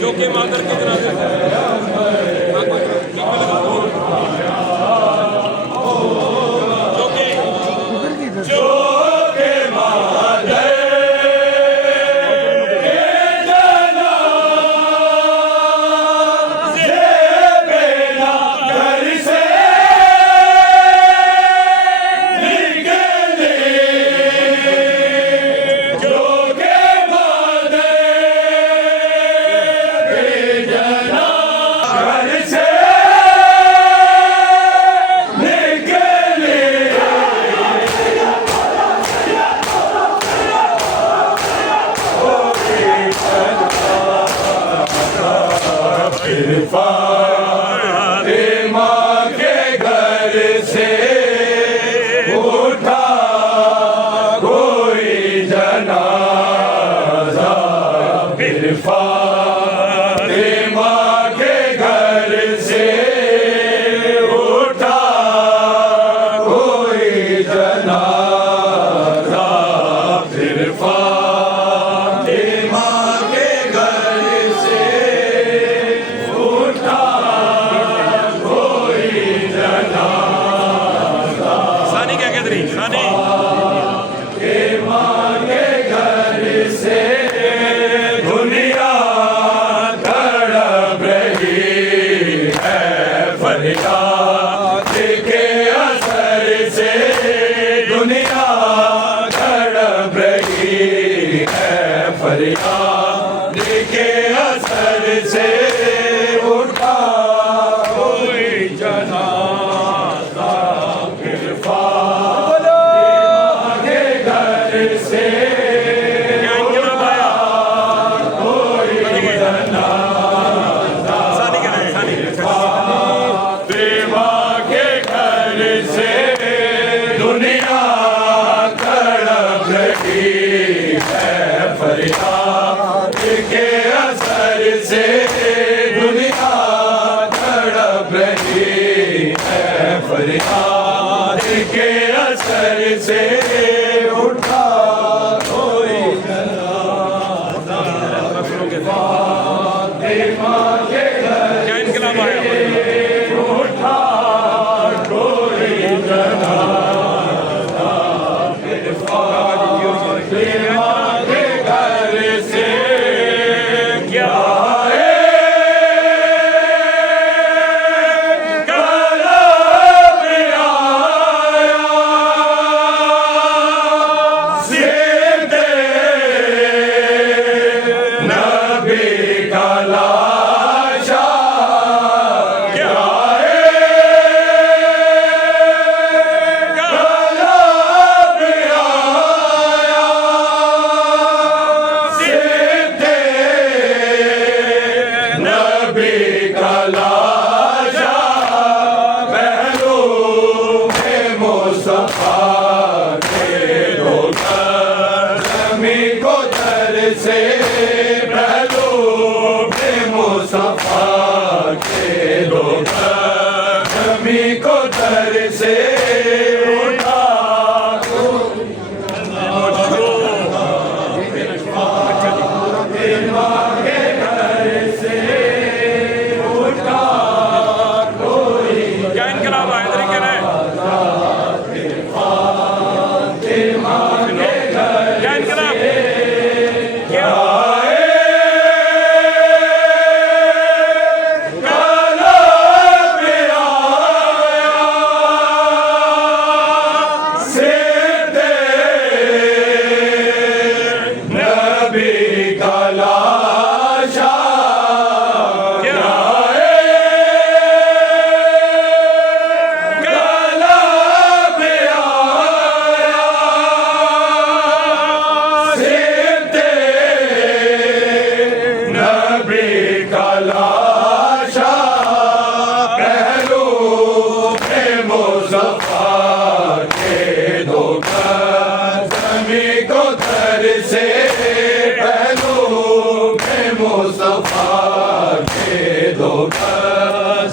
जो के मातर के जनाजे फरियाद के असर से उठा कोई जनाजा इरफान के घर से उठा कोई जनाजा देवा के घर से दुनिया तड़प रही है फरियाद के असर से दुनिया तड़प रही है फरियाद के असर से उठा कोई जनाजा फातिमा के घर से उठा कोई जनाजा फातिमा के घर से क्या को दर से उठा के घर से उठा कोई क्या इनकलाब है इधर क्या है क्या इनकलाब क्या मुस्तफा के दो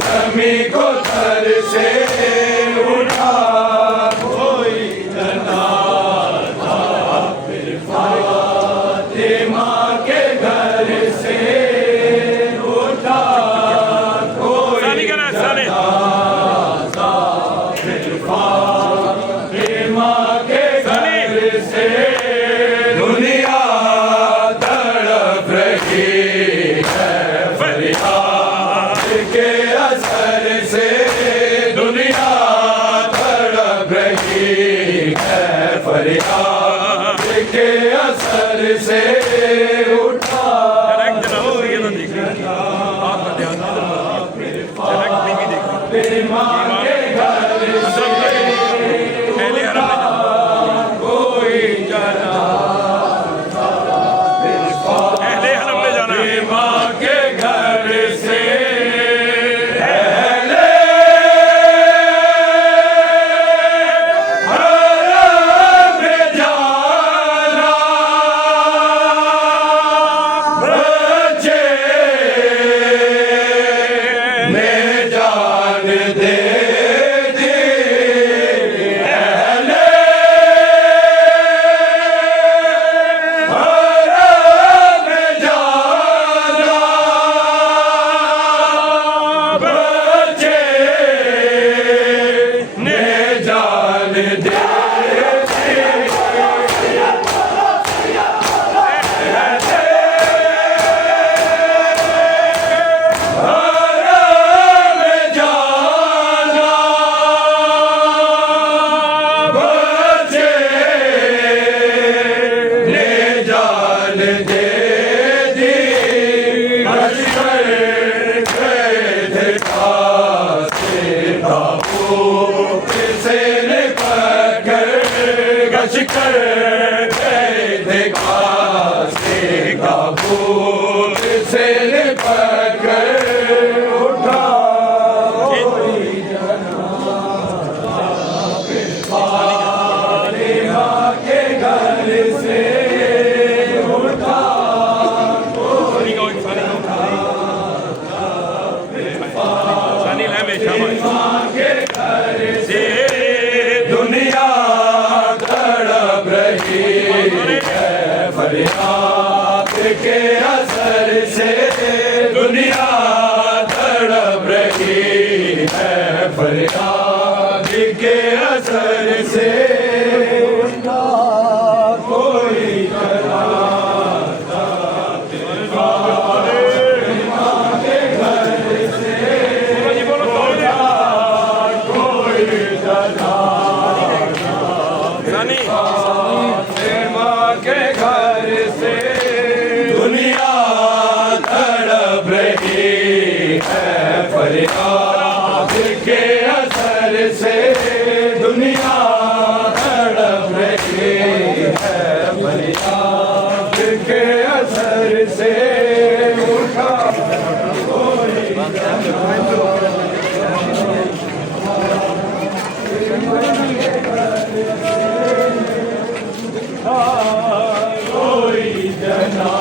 ज़मीं को दर फरियाद के असर से उठा। डायरेक्ट चलाओ, ये ना देखिए आपका ध्यान इधर मत दिए, डायरेक्ट टीवी देखिए। मेरी माँ के घर से पहले हरम में जाओ, कोई जना, पहले हरम में जाना है। मेरी माँ के घर से दुनिया तड़प रही है फरियाद के असर से, दुनिया तड़प रही है फरियाद के असर से। कोई माँ के घर से दुनिया तड़प रही है फरियाद के असर से, दुनिया तड़प रही है फरियाद के असर से उठा। कोई जना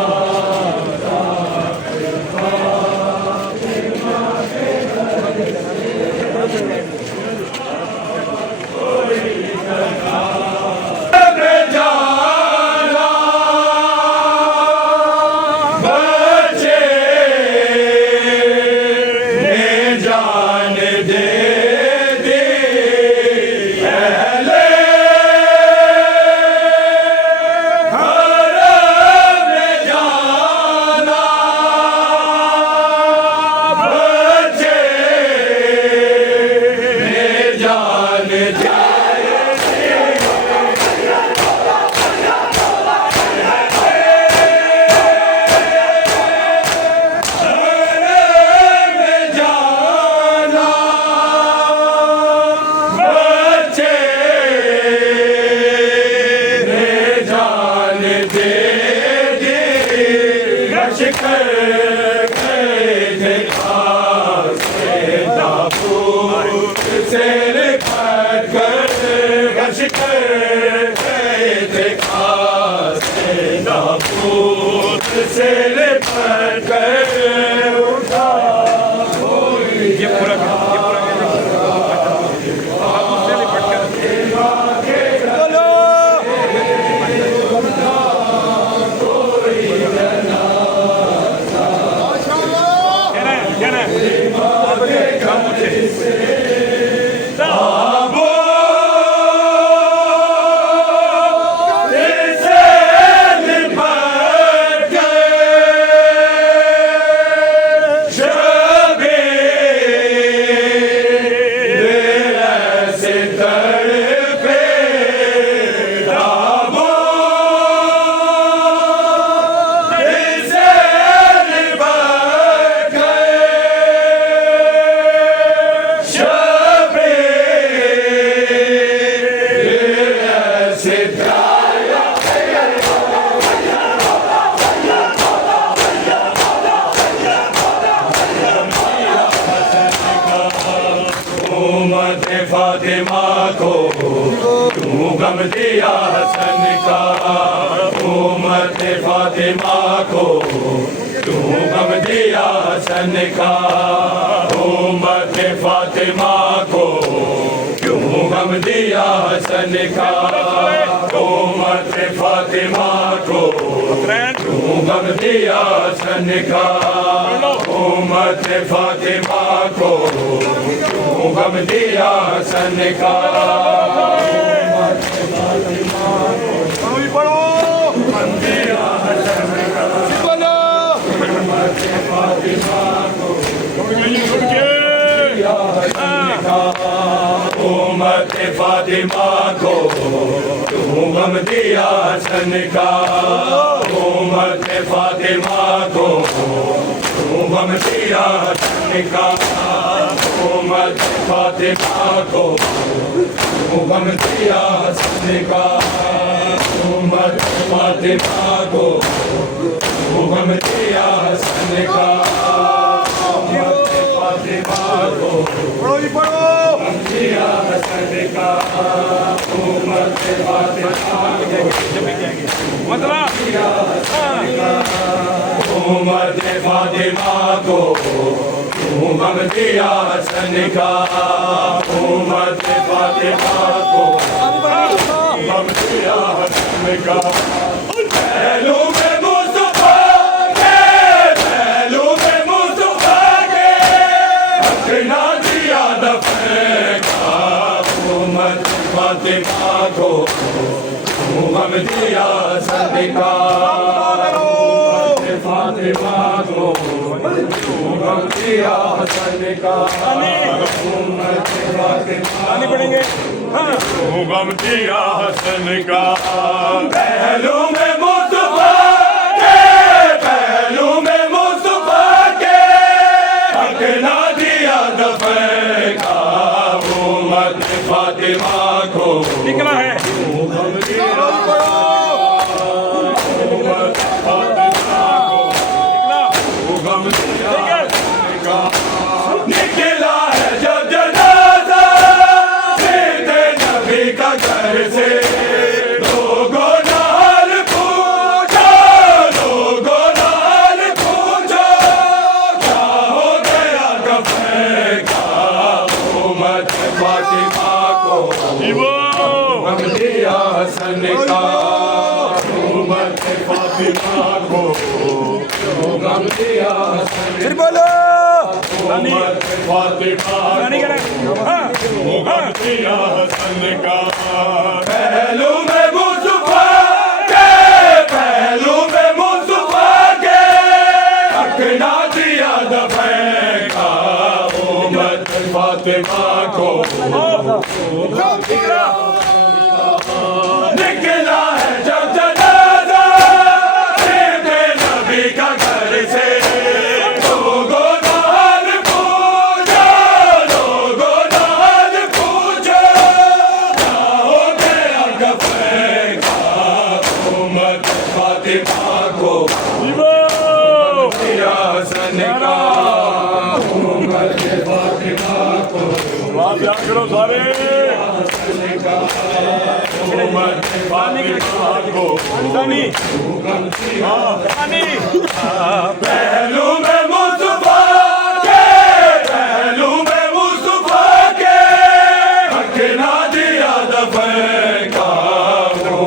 से लिपट कर उठा। ये पूरा उससे लिपट कर बोलो क्या तड़पे उम्मत फातिमा को क्यों गम दिया हसन का, उम्मत फातिमा को क्यों गम दिया हसन का, उम्मत फातिमा को क्यों गम दिया हसन का, उम्मत फातिमा को क्यों गम दिया हसन का, उम्मत फातिमा को क्यों गम दिया हसन का, उम्मत फातिमा को पढ़ो गम दिया हसन का, उम्मत फातिमा को दिया हसन का, उम्मत फातिमा को क्यों गम दिया हसन का, उम्मत फातिमा को क्यों गम दिया हसन का, उम्मत फातिमा को क्यों गम दिया हसन का, उम्मत फातिमा को क्यों गम दिया हसन का, उम्मत फातिमा को पढ़ो जी पढ़ो गम दिया हसन का, उम्मत फातिमा को मतलब उम्मत फातिमा को क्यों गम दिया हसन का, उम्मत फातिमा को गम दिया हसन का, पहलू में मुस्तफा के, पहलू में मुस्तफा के हक ना दिया दफन का, उम्मत फातिमा को क्यों गम दिया हसन का, फातिमा को क्यों गम दिया हसन का, उम्मत फातिमा पढ़ेंगे क्यों गम दिया हसन का, पहलू में मुस्तफा के, पहलू में मुस्तफा के हक ना दिया दफन का, उम्मत फातिमा को निकला है क्यों गम दिया, उम्मत फातिमा को गम दिया का, निकला है जब जनाजा सीधे नबी का घर से, लोगों नाल पूछो, लोगों नाल पूछो क्या हो गया कफन का, उम्मत फातिमा को गम दिया हसन का, उम्मत फातिमा को गम दिया हसन फिर बोलो उम्मत फातिमा नहीं करें को गम दिया हसन का, पहलू में मुस्तफा के, पहलू में मुस्तफा के हक ना दिया दफन का, उम्मत फातिमा को गम दिया, निकला है जब जनाजा सीधे नबी का घर से, लोगों नाल पूछो, लोगों नाल पूछो क्या हो गया कफन का, उम्मत फातिमा को दिया हसन का, उम्मत फातिमा को ध्यान करो सारे उम्मत फातिमा को पानी पहलू में मुस्तफा के, पहलू में मुस्तफा के हक ना दिया दफन का,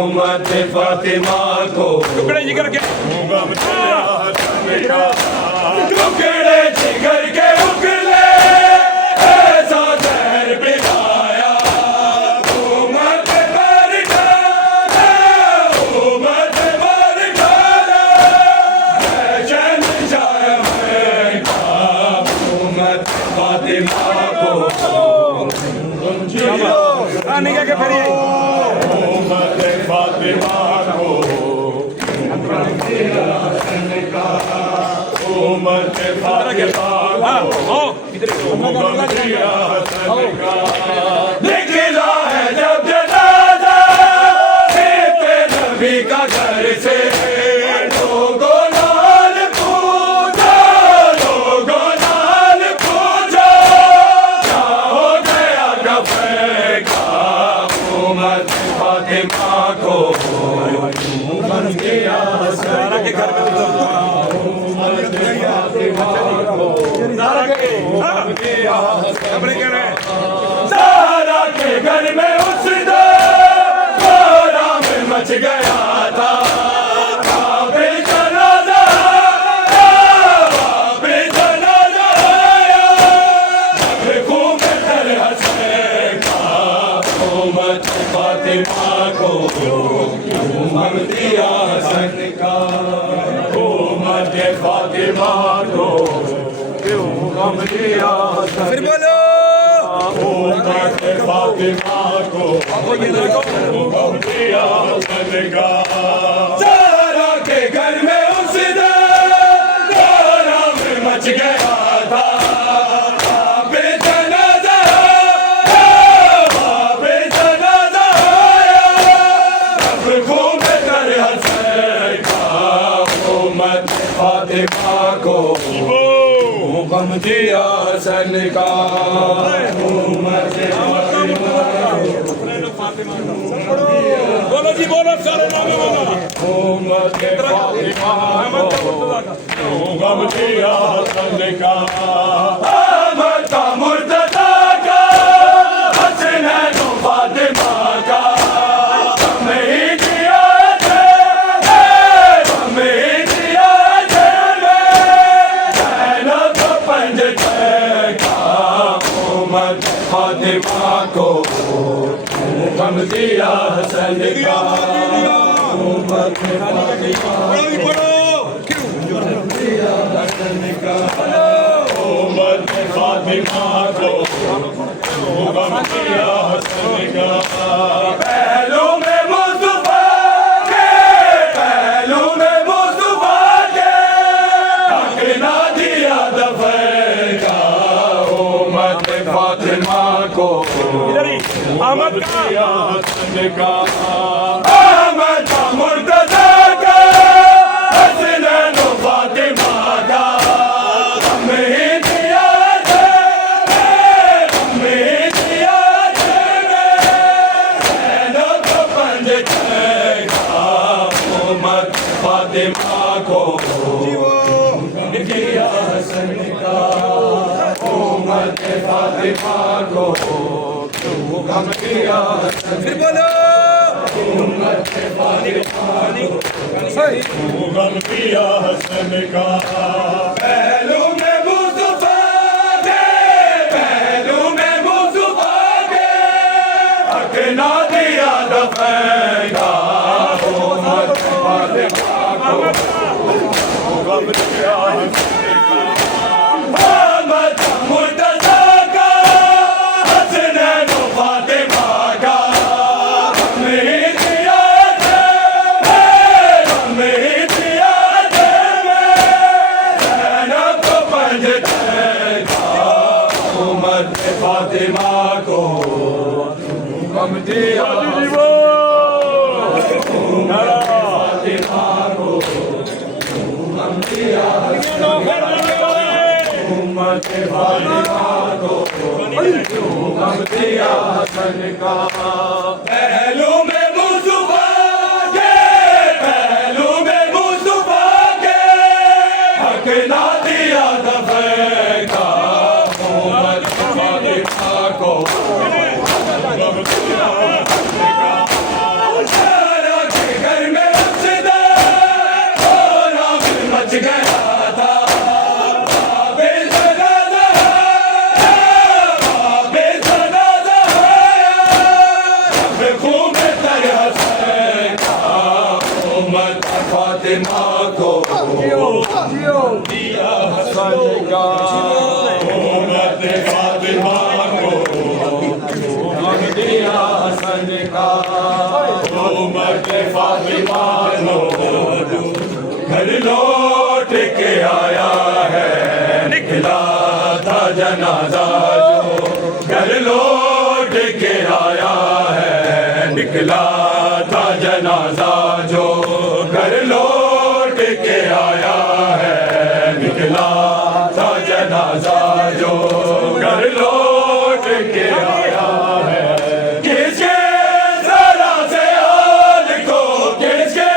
उम्मत फातिमा को टुकड़े जिगर के गम दिया हसन का, टुकड़े जिगर के उगले ऐसा जहर पिलाया, उम्मत पर डाला, उम्मत पर डाला, चैन जाया मैं का, उम्मत फातिमा को पानी का फिर उम्मत फातिमा को उम्मत फातिमा को गम दिया हसन का, निकला है जब जनाजा सीधे नबी का घर से, लोगों नाल पूछो, लोगों नाल पूछो क्या हो गया अपने कह रहे हैं ज़हरा के घर में उस दिन कोहराम मच गया था। काबे जनाजा काबे जनाजा आया। खून में दर हंसने का उम्मत फातिमा को हम दिया हसन का। उम्मत फातिमा को हम दिया हसन। फिर बोलो उम्मत फातिमा को हम दिया हसन का। ज़हरा के घर में उस दिन कोहराम मच गया था। काबे जनाजा काबे जनाजा आया। खून में दर हंसन का उम्मत फातिमा को हम दिया हसन का। उम्मत बोलो जी बोलो सारे नामे बोलो उम्मत फातिमा को हम दिया हसन का। अहमद का मुर्तज़ा का हसनैन व फातिमा का हमें ही दिया है हमें ही दिया है। ज़ैनब को पंज का उम्मत फातिमा को हम दिया हसन का। उम्मत फातिमा उम्मत फातिमा को हम दिया हसन का। पहलू में मुस्तफा के पहलू में मुस्तफा के हक ना दिया दफन का। उम्मत फातिमा को अहमद का दिया हसन का। अहमद का मुर्तज़ा का हसनैन व फातिमा का हमें ही दिया है हमें ही दिया है। ज़ैनब को पंज का उम्मत फातिमा को दिया हसन का। उम्मत फातिमा को हम दिया हसन फिर बोलो उम्मत फातिमा को हम दिया हसन का। पहलू में मुस्तफा के पहलू में मुस्तफा के हक ना दिया दफन का। उम्मत फातिमा को हम दिया हसन का। अहमद का मुर्तज़ा का हसनैन व फातिमा का हमें ही दिया है हमें ही दिया है। ज़ैनब को पंज का उम्मत फातिमा को हम दिया फातिमा को हम दिया उम्मत फातिमा को हम दिया हसन का। पहलू में मुस्तफा के पहलू में मुस्तफा के हक ना दिया दफन का। उम्मत फातिमा को हम दिया हसन का। ज़हरा के घर में उस दिन कोहराम मच गया था। काबे जनाजा काबे जनाजा आया। खून में दर हंसन का उम्मत फातिमा को दिया हसन का। उम्मत फातिमा को हम दिया हसन का। उम्मत फातिमा को घर लौट के आया है। निकला था जनाजा जो घर लौट के आया है। निकला था जनाजा जो घर लौट के आया है। निकला था जनाजा जो घर लौट के आया है। किसके ज़रा से हाल को किसके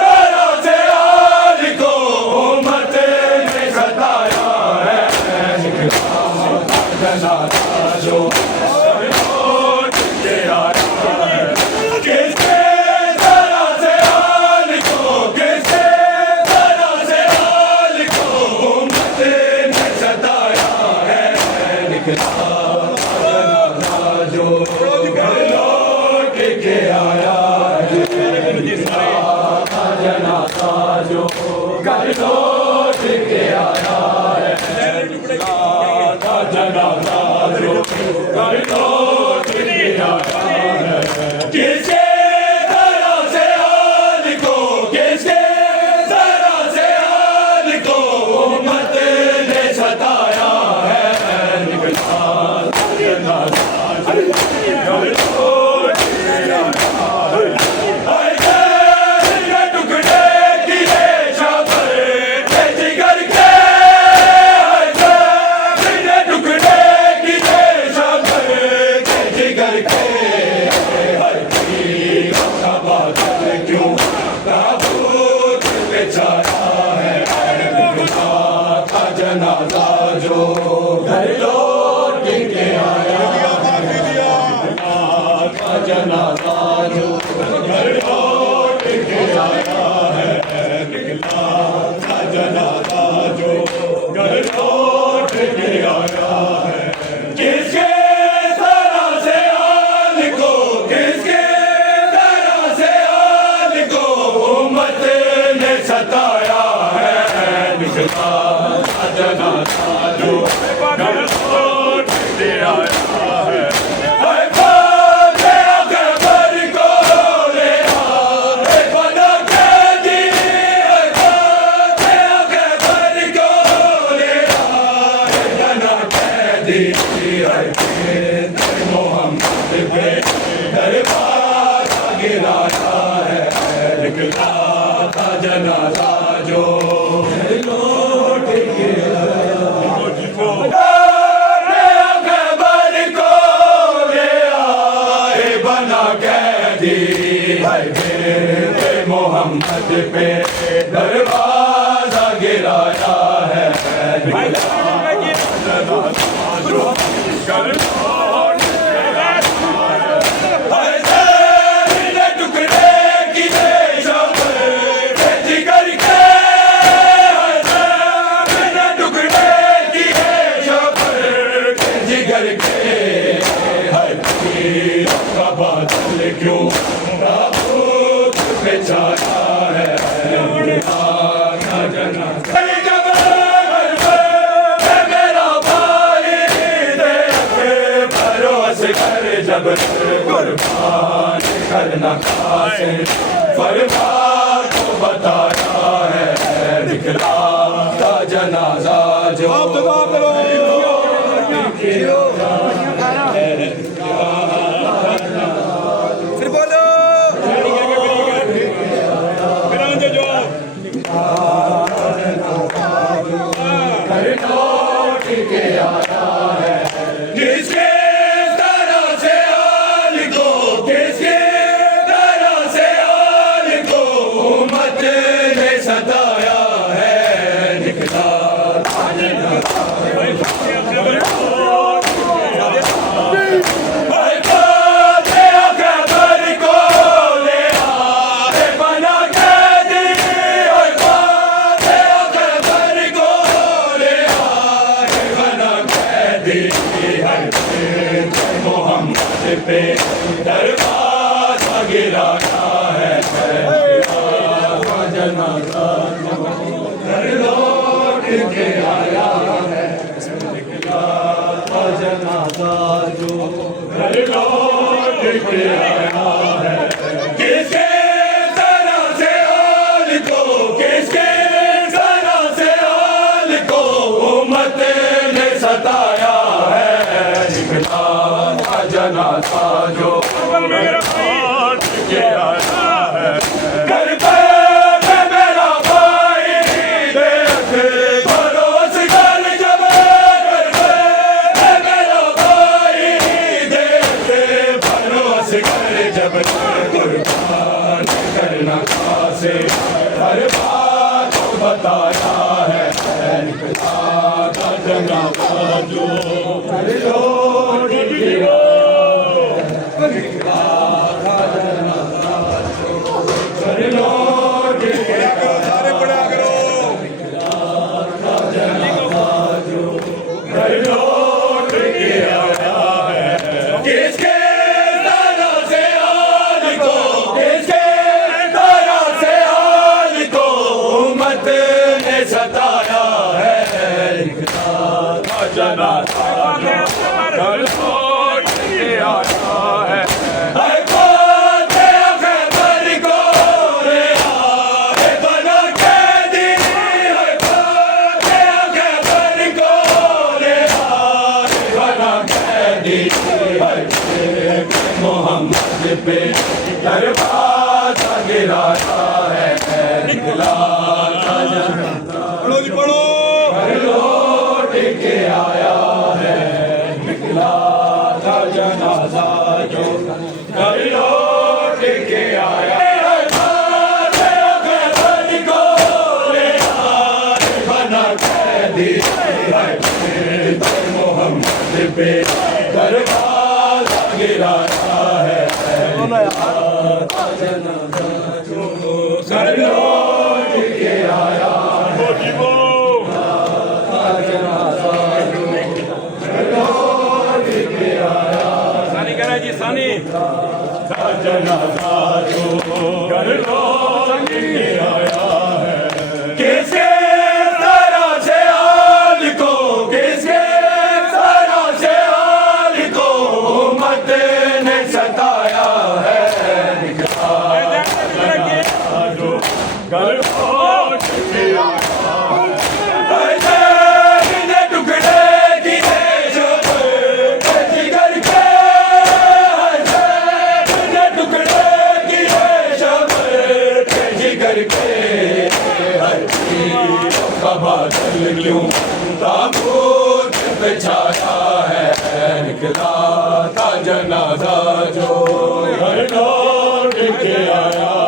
ज़रा से हाल को उम्मत ने सताया है। जनाजा जो लौट के आया है। किसके जरा से हाल को, किसके जरा से हाल को उम्मत ने सताया है। निकला जनाजा जो लौट के आया है। जनाजा जो घर लौट के आया है। जनाजा जो घर लौट के आया है। किसके जरा से हाल को, किसके जरा से हाल को उम्मत ने सताया है। निकला जनाजा जो घर लौट के आया है। जनाजा जो घर लौट के आया है। जनाजा जो घर लौट के आया है। निकला जनाजा जो घर लौट के आया है। किसके जरा से हाल को, किसके जरा से हाल को उम्मत ने सताया है। निकला जनाजा जो घर लौट के आया है। मोहम्मद पे दरबार गिराया है। निकला था जनाजा जो लौट के आया। खबर को ले आए बना कैदी। मोहम्मद पे दरबार गिराया है। टुकड़े की जिगर के टुकड़े की जिगर के बादल क्यों ताबूत पे छाया है। जब कुर्बान करना खासे फरमान को बताया है। निकला था जनाजा जो फिर बोलो घर लौट के आया है। किसके सताया है। निकला खबर को ले आए बना कैदी। खबर को ले आए बना कैदी। मोहम्मद पे दरबार गिराया है। जनाजा घर लौट के आया है। निकला जनाजा जो घर लौट के आया है। किसके जरा से हाल को, किसके जरा से हाल को उम्मत ने सताया है। निकला जनाजा जो घर लौट के आया है। घर पर कुर्बान करना खासे हर बात बताया है। निकला था जनाजा जो सारे पढ़ा करो किसके दाना से आल को किसके दाना से आल को उम्मत ने सताया है जना कल लौट के आया है मोहम्मद पे दरवाजा गिराया है निकला पढ़ो जी पढ़ो लौट के आया है निकला था जनाजा जो घर लौट के आया मोहम्मद पे दरवाजा गिराया है सर लौट के आया सानी कह रहा जी सानी जनाजा जो घर लौट के आया है किसके तरह से आल को किसके तरह से आल को उम्मत ने सताया है जो घर लौट के आया है टुकड़े की जिगर के टुकड़े की जिगर के बादल क्यों ताबूत पे छाया है निकला था जनाजा जो घर लौट के आया